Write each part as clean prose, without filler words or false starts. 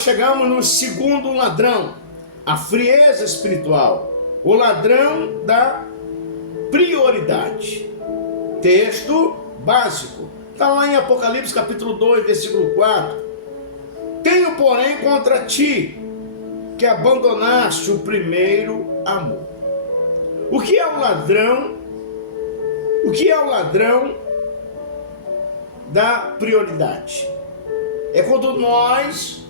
Chegamos no segundo ladrão, a frieza espiritual, o ladrão da prioridade. Texto básico, está lá em Apocalipse capítulo 2, versículo 4. Tenho, porém, contra ti que abandonaste o primeiro amor. O que é o ladrão? O que é o ladrão da prioridade? É quando nós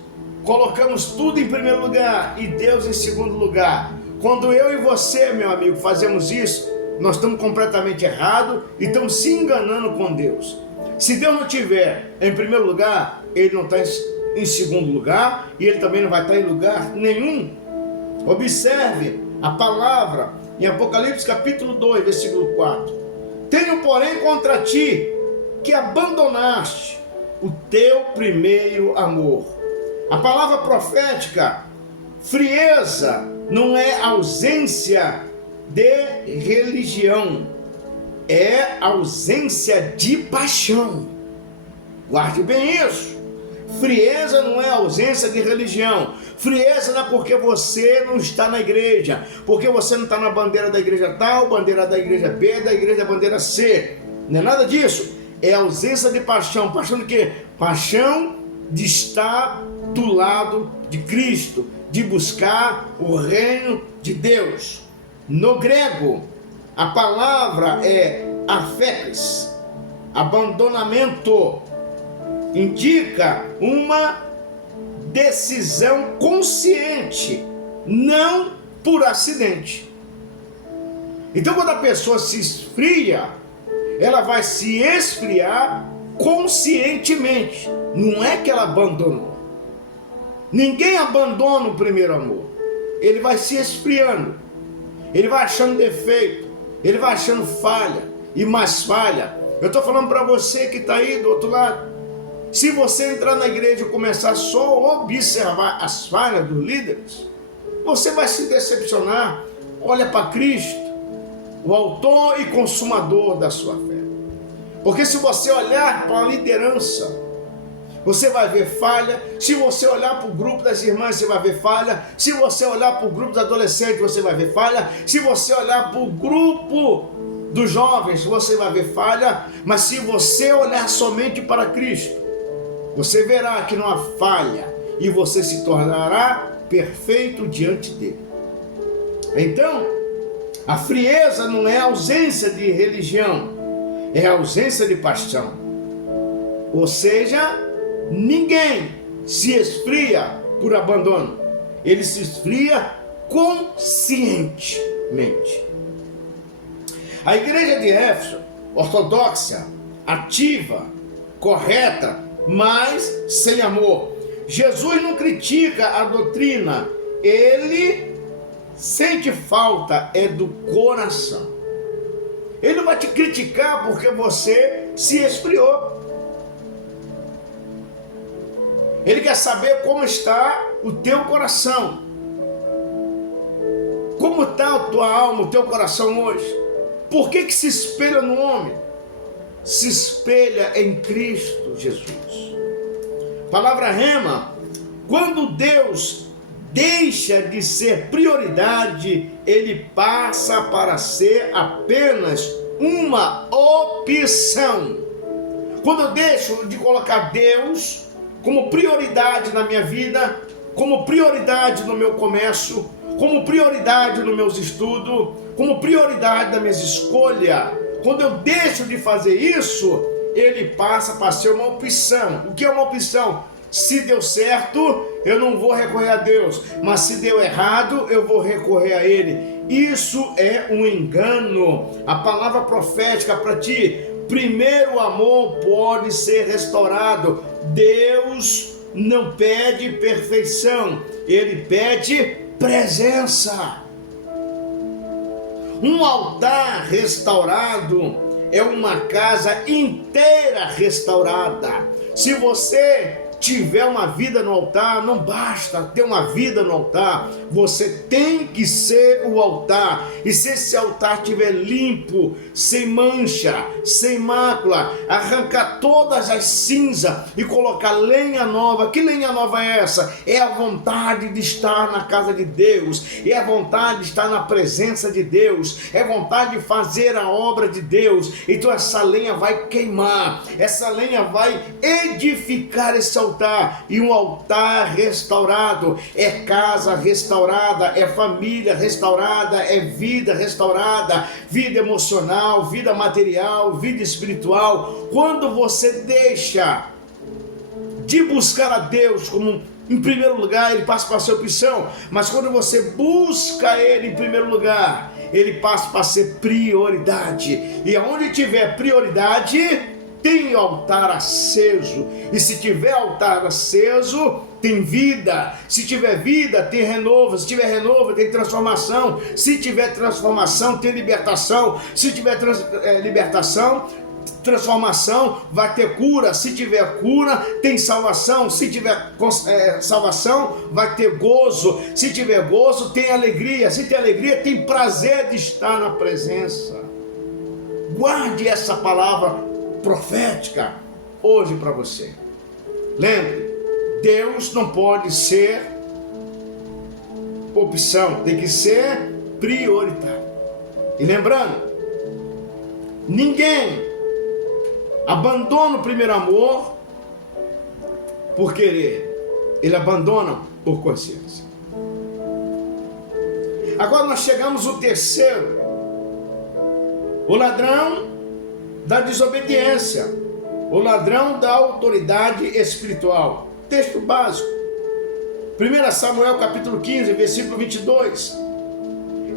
colocamos tudo em primeiro lugar e Deus em segundo lugar. Quando eu e você, meu amigo, fazemos isso, nós estamos completamente errados e estamos se enganando com Deus. Se Deus não estiver em primeiro lugar, Ele não está em segundo lugar e Ele também não vai estar em lugar nenhum. Observe a palavra em Apocalipse capítulo 2, versículo 4. Tenho, porém, contra ti que abandonaste o teu primeiro amor. A palavra profética, frieza, não é ausência de religião, é ausência de paixão. Guarde bem isso. Frieza não é ausência de religião. Frieza não é porque você não está na igreja, porque você não está na bandeira da igreja tal, bandeira da igreja B, da igreja bandeira C. Não é nada disso. É ausência de paixão. Paixão de quê? Paixão de estar do lado de Cristo, de buscar o reino de Deus. No grego, a palavra é afekes, abandonamento, indica uma decisão consciente, não por acidente. Então, quando a pessoa se esfria, ela vai se esfriar conscientemente. Não é que ela abandonou. Ninguém abandona o primeiro amor. Ele vai se esfriando. Ele vai achando defeito. Ele vai achando falha e mais falha. Eu estou falando para você que está aí do outro lado. Se você entrar na igreja e começar só a observar as falhas dos líderes, você vai se decepcionar. Olha para Cristo, o autor e consumador da sua fé. Porque se você olhar para a liderança, você vai ver falha. Se você olhar para o grupo das irmãs, você vai ver falha. Se você olhar para o grupo dos adolescentes, você vai ver falha. Se você olhar para o grupo dos jovens, você vai ver falha. Mas se você olhar somente para Cristo, você verá que não há falha e você se tornará perfeito diante dele. Então, a frieza não é ausência de religião, é ausência de paixão. Ou seja, ninguém se esfria por abandono, ele se esfria conscientemente. A igreja de Éfeso, ortodoxa, ativa, correta, mas sem amor. Jesus não critica a doutrina, ele sente falta do coração. Ele não vai te criticar porque você se esfriou. Ele quer saber como está o teu coração. Como está a tua alma, o teu coração hoje? Por que se espelha no homem? Se espelha em Cristo Jesus. Palavra rema, quando Deus deixa de ser prioridade, ele passa para ser apenas uma opção. Quando eu deixo de colocar Deus como prioridade na minha vida, como prioridade no meu comércio, como prioridade nos meus estudos, como prioridade nas minhas escolhas, quando eu deixo de fazer isso, ele passa para ser uma opção. O que é uma opção? Se deu certo, eu não vou recorrer a Deus, mas se deu errado, eu vou recorrer a Ele. Isso é um engano. A palavra profética para ti: primeiro amor pode ser restaurado. Deus não pede perfeição, Ele pede presença. Um altar restaurado é uma casa inteira restaurada. Se você tiver uma vida no altar, não basta ter uma vida no altar, você tem que ser o altar. E se esse altar estiver limpo, sem mancha, sem mácula, arrancar todas as cinzas e colocar lenha nova. Que lenha nova é essa? É a vontade de estar na casa de Deus, é a vontade de estar na presença de Deus, é a vontade de fazer a obra de Deus. Então essa lenha vai queimar, essa lenha vai edificar esse altar. E um altar restaurado é casa restaurada, é família restaurada, é vida restaurada, vida emocional, vida material, vida espiritual. Quando você deixa de buscar a Deus como em primeiro lugar, ele passa para ser opção, mas quando você busca ele em primeiro lugar, ele passa para ser prioridade. E aonde tiver prioridade, tem altar aceso. E se tiver altar aceso, tem vida. Se tiver vida, tem renovo. Se tiver renovo, tem transformação. Se tiver transformação, tem libertação. Se tiver libertação, transformação, vai ter cura. Se tiver cura, tem salvação. Se tiver salvação, vai ter gozo. Se tiver gozo, tem alegria. Se tem alegria, tem prazer de estar na presença. Guarde essa palavra profética hoje para você. Lembre, Deus não pode ser opção, tem que ser prioritário. E lembrando, ninguém abandona o primeiro amor por querer, ele abandona por consciência. Agora nós chegamos ao terceiro, o ladrão da desobediência, o ladrão da autoridade espiritual. Texto básico, 1 Samuel capítulo 15, versículo 22.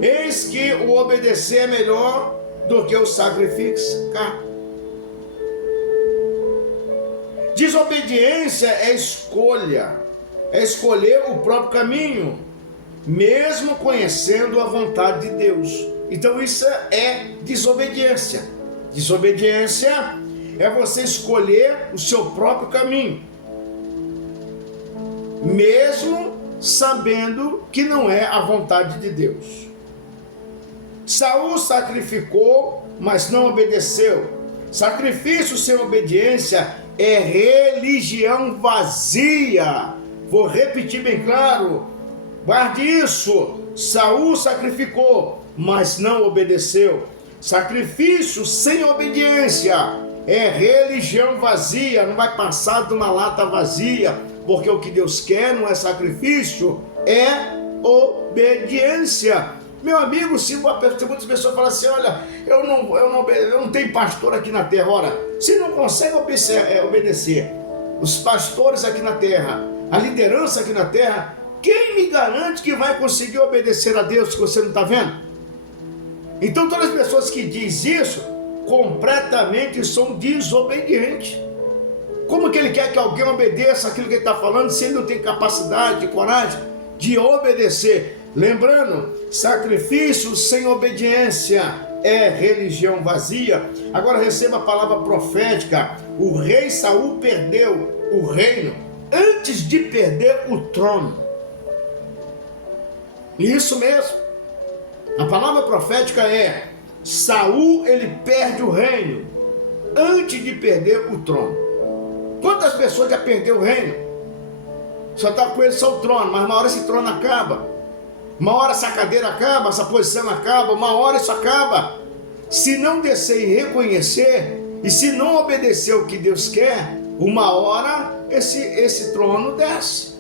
Eis que o obedecer é melhor do que o sacrificar. Desobediência é escolha, é escolher o próprio caminho, mesmo conhecendo a vontade de Deus. Então isso é desobediência. Desobediência é você escolher o seu próprio caminho, mesmo sabendo que não é a vontade de Deus. Saul sacrificou, mas não obedeceu. Sacrifício sem obediência é religião vazia. Vou repetir bem claro, guarde isso. Saul sacrificou, mas não obedeceu. Sacrifício sem obediência é religião vazia, não vai passar de uma lata vazia, porque o que Deus quer não é sacrifício, é obediência. Meu amigo, se muitas pessoas falam assim, olha, eu não tenho pastor aqui na terra, ora, se não consegue obedecer os pastores aqui na terra, a liderança aqui na terra, quem me garante que vai conseguir obedecer a Deus se você não está vendo? Então todas as pessoas que dizem isso, completamente são desobedientes. Como que ele quer que alguém obedeça aquilo que ele está falando, se ele não tem capacidade, coragem de obedecer? Lembrando, sacrifício sem obediência é religião vazia. Agora receba a palavra profética. O rei Saul perdeu o reino antes de perder o trono. Isso mesmo. A palavra profética é: Saul, ele perde o reino antes de perder o trono. Quantas pessoas já perdeu o reino? Só está com ele só o trono, mas uma hora esse trono acaba. Uma hora essa cadeira acaba, essa posição acaba, uma hora isso acaba. Se não descer e reconhecer, e se não obedecer o que Deus quer, uma hora esse trono desce.